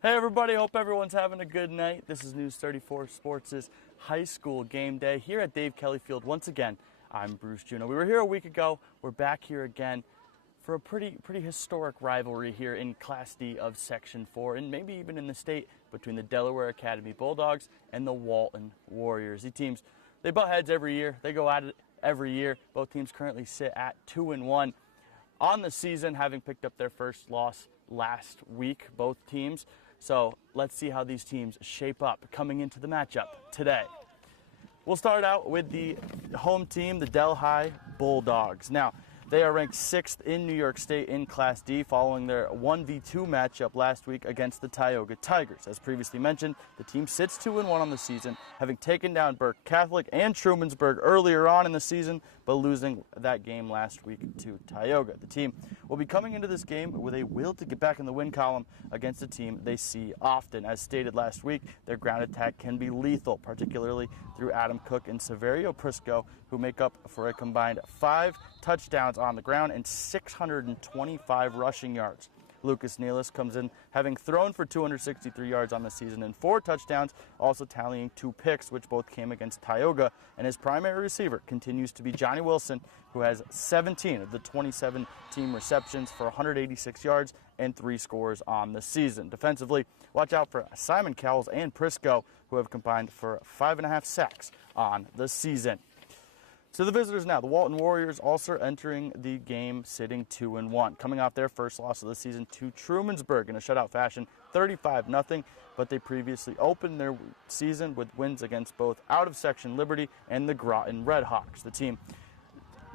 Hey everybody, hope everyone's having a good night. This is News 34 Sports' high school game day here at Dave Kelly Field. Once again, I'm Bruce Juno. We were here a week ago. We're back here again for a pretty historic rivalry here in Class D of Section 4 and maybe even in the state between the Delaware Academy Bulldogs and the Walton Warriors. These teams, they butt heads every year. They go at it every year. Both teams currently sit at 2-1 on the season, having picked up their first loss last week, both teams. So let's see how these teams shape up coming into the matchup today. We'll start out with the home team, the Delhi Bulldogs. Now, they are ranked 6th in New York State in Class D following their 1v2 matchup last week against the Tioga Tigers. As previously mentioned, the team sits 2-1 on the season, having taken down Burke Catholic and Trumansburg earlier on in the season, but losing that game last week to Tioga. The team will be coming into this game with a will to get back in the win column against a team they see often. As stated last week, their ground attack can be lethal, particularly through Adam Cook and Severio Prisco, who make up for a combined 5 touchdowns on the ground and 625 rushing yards. Lucas Nealis comes in having thrown for 263 yards on the season and 4 touchdowns, also tallying 2 picks, which both came against Tioga. And his primary receiver continues to be Johnny Wilson, who has 17 of the 27 team receptions for 186 yards and 3 scores on the season. Defensively, watch out for Simon Cowles and Prisco, who have combined for 5.5 sacks on the season. So the visitors now, the Walton Warriors, also entering the game sitting 2-1, coming off their first loss of the season to Trumansburg in a shutout fashion, 35-0, but they previously opened their season with wins against both out-of-section Liberty and the Groton Redhawks. The team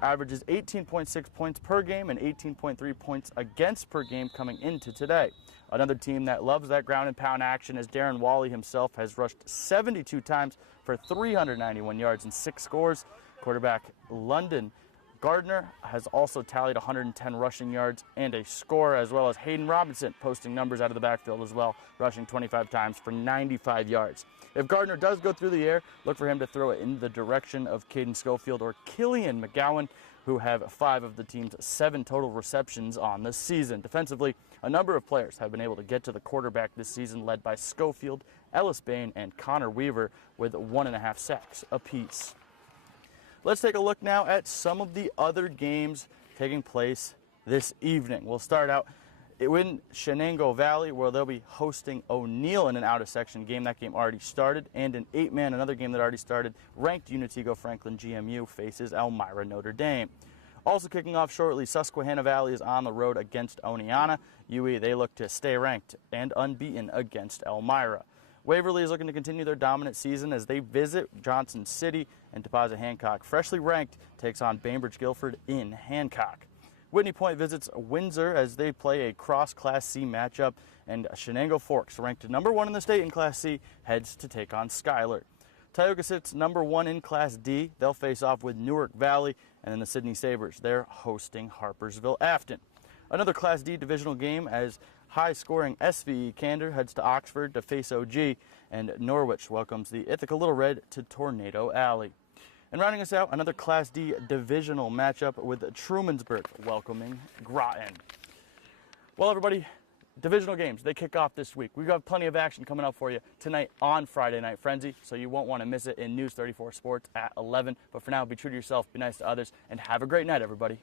averages 18.6 points per game and 18.3 points against per game coming into today. Another team that loves that ground and pound action, as Darren Wally himself has rushed 72 times for 391 yards and 6 scores. Quarterback London Gardner has also tallied 110 rushing yards and a score, as well as Hayden Robinson posting numbers out of the backfield as well, rushing 25 times for 95 yards. If Gardner does go through the air, look for him to throw it in the direction of Caden Schofield or Killian McGowan, who have 5 of the team's 7 total receptions on the season. Defensively, a number of players have been able to get to the quarterback this season, led by Schofield, Ellis Bain, and Connor Weaver with 1.5 sacks apiece. Let's take a look now at some of the other games taking place this evening. We'll start out in Shenango Valley, where they'll be hosting O'Neill in an out-of-section game. That game already started. And in 8-man, another game that already started, ranked Unitigo Franklin GMU faces Elmira Notre Dame. Also kicking off shortly, Susquehanna Valley is on the road against Oneonta. UE, they look to stay ranked and unbeaten against Elmira. Waverly is looking to continue their dominant season as they visit Johnson City, and Topazza Hancock, freshly ranked, takes on Bainbridge Guilford in Hancock. Whitney Point visits Windsor as they play a cross-Class C matchup, and Shenango Forks, ranked number 1 in the state in Class C, heads to take on Schuyler. Tioga sits number 1 in Class D. They'll face off with Newark Valley, and then the Sydney Sabres, they're hosting Harpersville Afton. Another Class D divisional game as high-scoring SVE Candor heads to Oxford to face OG, and Norwich welcomes the Ithaca Little Red to Tornado Alley. And rounding us out, another Class D divisional matchup with Trumansburg welcoming Groton. Well, everybody, divisional games, they kick off this week. We've got plenty of action coming up for you tonight on Friday Night Frenzy, so you won't want to miss it in News 34 Sports at 11. But for now, be true to yourself, be nice to others, and have a great night, everybody.